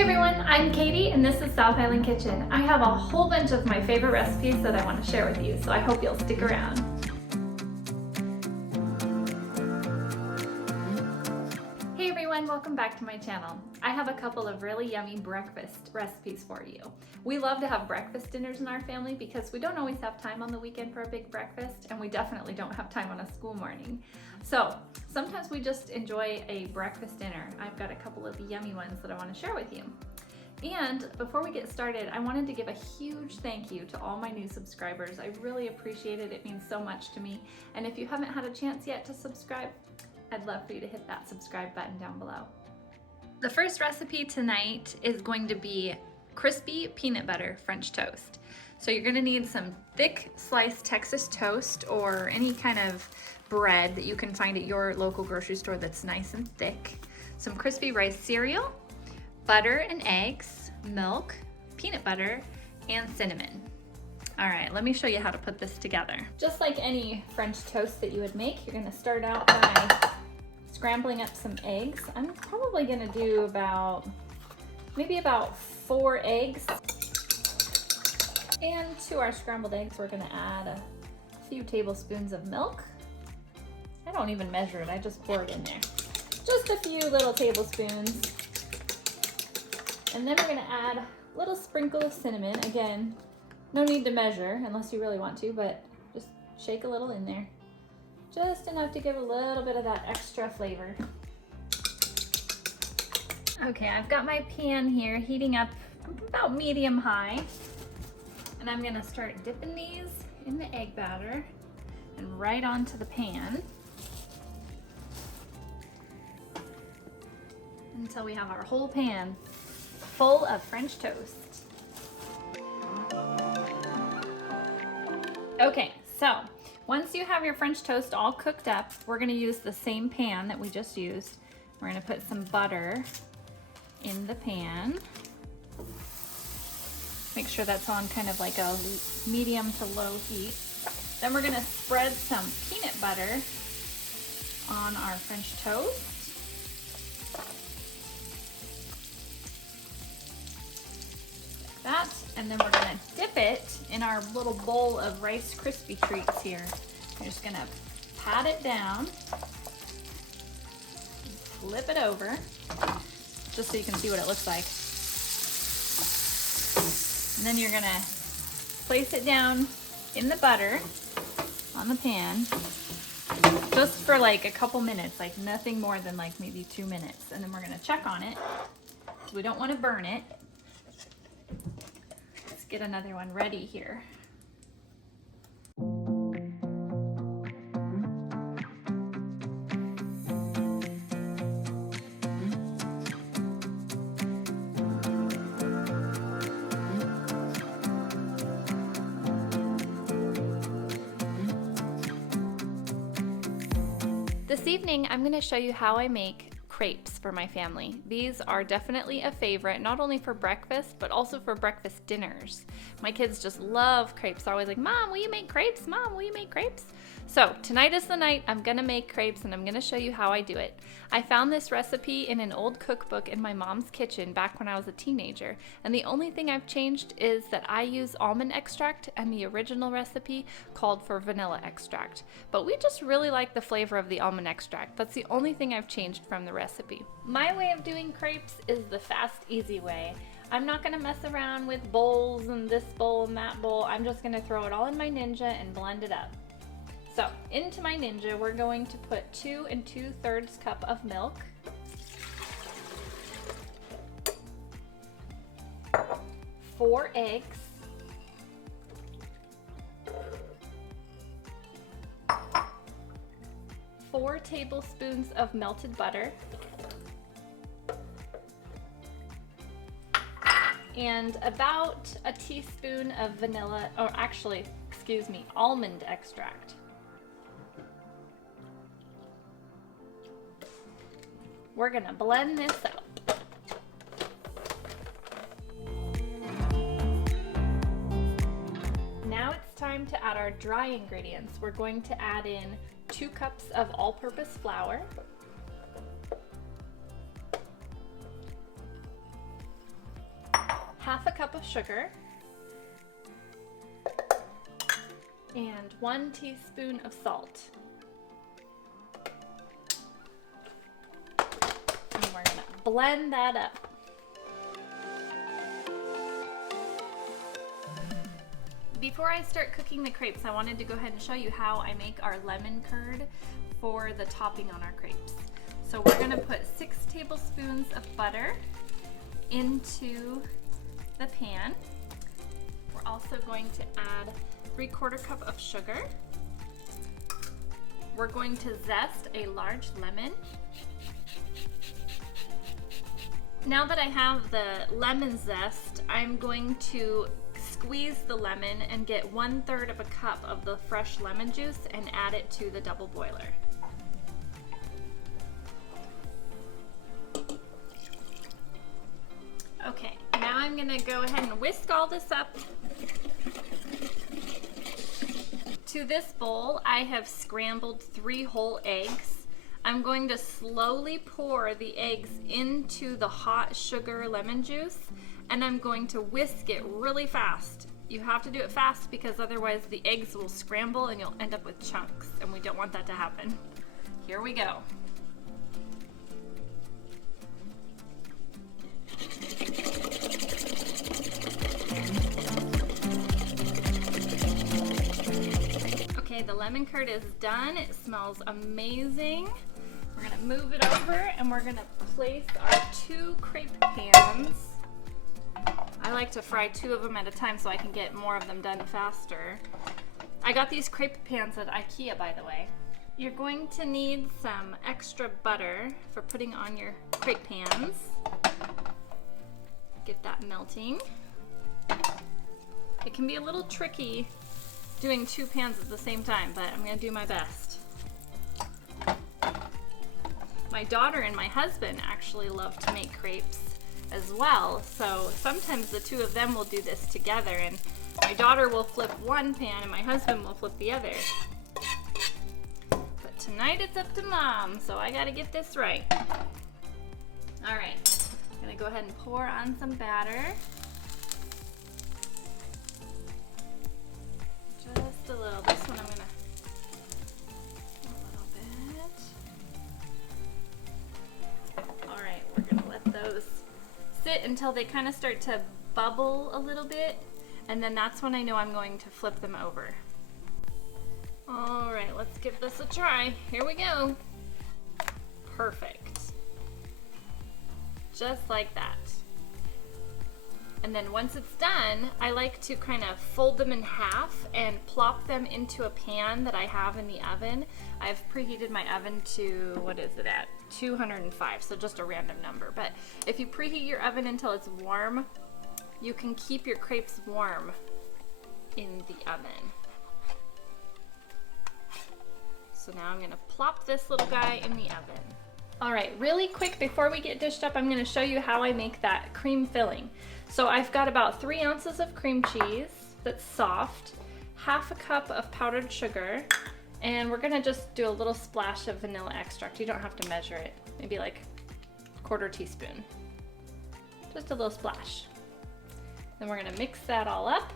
Hey everyone, I'm Katie and this is South Island Kitchen. I have a whole bunch of my favorite recipes that I want to share with you, so I hope you'll stick around. Hey everyone, welcome back to my channel. I have a couple of really yummy breakfast recipes for you. We love to have breakfast dinners in our family because we don't always have time on the weekend for a big breakfast, and we definitely don't have time on a school morning. So sometimes we just enjoy a breakfast dinner. I've got a couple of yummy ones that I want to share with you. And before we get started, I wanted to give a huge thank you to all my new subscribers. I really appreciate it. It means so much to me. And if you haven't had a chance yet to subscribe, I'd love for you to hit that subscribe button down below. The first recipe tonight is going to be crispy peanut butter French toast. So you're gonna need some thick sliced Texas toast or any kind of bread that you can find at your local grocery store that's nice and thick, some crispy rice cereal, butter and eggs, milk, peanut butter, and cinnamon. All right, let me show you how to put this together. Just like any French toast that you would make, you're gonna start out by scrambling up some eggs. I'm probably gonna do maybe about 4 eggs. And to our scrambled eggs, we're gonna add a few tablespoons of milk. I don't even measure it, I just pour it in there. Just a few little tablespoons. And then we're gonna add a little sprinkle of cinnamon. Again, no need to measure unless you really want to, but just shake a little in there. Just enough to give a little bit of that extra flavor. Okay, I've got my pan here heating up about medium high. And I'm gonna start dipping these in the egg batter and right onto the pan until we have our whole pan full of French toast. Okay, so once you have your French toast all cooked up, we're gonna use the same pan that we just used. We're gonna put some butter in the pan. Make sure that's on kind of like a medium to low heat. Then we're gonna spread some peanut butter on our French toast. Like that. And then we're gonna dip it in our little bowl of Rice Krispie treats here. We're just gonna pat it down, flip it over, just so you can see what it looks like. And then you're gonna place it down in the butter on the pan, just for like a couple minutes, like nothing more than like maybe 2 minutes. And then we're gonna check on it. We don't wanna burn it. Let's get another one ready here. This evening, I'm going to show you how I make crepes for my family. These are definitely a favorite, not only for breakfast, but also for breakfast dinners. My kids just love crepes. They're always like, Mom, will you make crepes? Mom, will you make crepes? So tonight is the night I'm gonna make crepes, and I'm gonna show you how I do it. I found this recipe in an old cookbook in my mom's kitchen back when I was a teenager, and the only thing I've changed is that I use almond extract, and the original recipe called for vanilla extract. But we just really like the flavor of the almond extract. That's the only thing I've changed from the recipe. My way of doing crepes is the fast, easy way. I'm not gonna mess around with bowls and this bowl and that bowl. I'm just gonna throw it all in my Ninja and blend it up. So into my Ninja, we're going to put 2 2/3 cups of milk, 4 eggs, 4 tablespoons of melted butter, and about a teaspoon of vanilla, or actually, excuse me, almond extract. We're gonna blend this up. Now it's time to add our dry ingredients. We're going to add in 2 cups of all-purpose flour, half a cup of sugar and 1 teaspoon of salt. And we're gonna blend that up. Before I start cooking the crepes, I wanted to go ahead and show you how I make our lemon curd for the topping on our crepes. So we're gonna put 6 tablespoons of butter into the pan. We're also going to add 3/4 cup of sugar. We're going to zest a large lemon. Now that I have the lemon zest, I'm going to squeeze the lemon and get 1/3 of a cup of the fresh lemon juice and add it to the double boiler. Okay, now I'm gonna go ahead and whisk all this up. To this bowl, I have scrambled 3 whole eggs. I'm going to slowly pour the eggs into the hot sugar lemon juice, and I'm going to whisk it really fast. You have to do it fast because otherwise the eggs will scramble and you'll end up with chunks, and we don't want that to happen. Here we go. Okay, the lemon curd is done. It smells amazing. We're gonna move it over and we're gonna place our 2 crepe pans. I like to fry 2 of them at a time so I can get more of them done faster. I got these crepe pans at IKEA, by the way. You're going to need some extra butter for putting on your crepe pans. Get that melting. It can be a little tricky doing 2 pans at the same time, but I'm gonna do my best. My daughter and my husband actually love to make crepes as well, so sometimes the 2 of them will do this together, and my daughter will flip 1 pan and my husband will flip the other. But tonight it's up to Mom, so I gotta get this right. All right, I'm gonna go ahead and pour on some batter. Just a little. This one I'm gonna a little bit. All right, we're gonna let those sit until they kind of start to bubble a little bit, and then that's when I know I'm going to flip them over. All right, let's give this a try. Here we go. Perfect. Just like that. And then once it's done, I like to kind of fold them in half and plop them into a pan that I have in the oven. I've preheated my oven to, what is it at? 205, so just a random number. But if you preheat your oven until it's warm, you can keep your crepes warm in the oven. So now I'm gonna plop this little guy in the oven. All right, really quick before we get dished up, I'm gonna show you how I make that cream filling. So I've got about 3 ounces of cream cheese that's soft, half a cup of powdered sugar, and we're gonna just do a little splash of vanilla extract. You don't have to measure it, maybe like 1/4 teaspoon. Just a little splash. Then we're gonna mix that all up.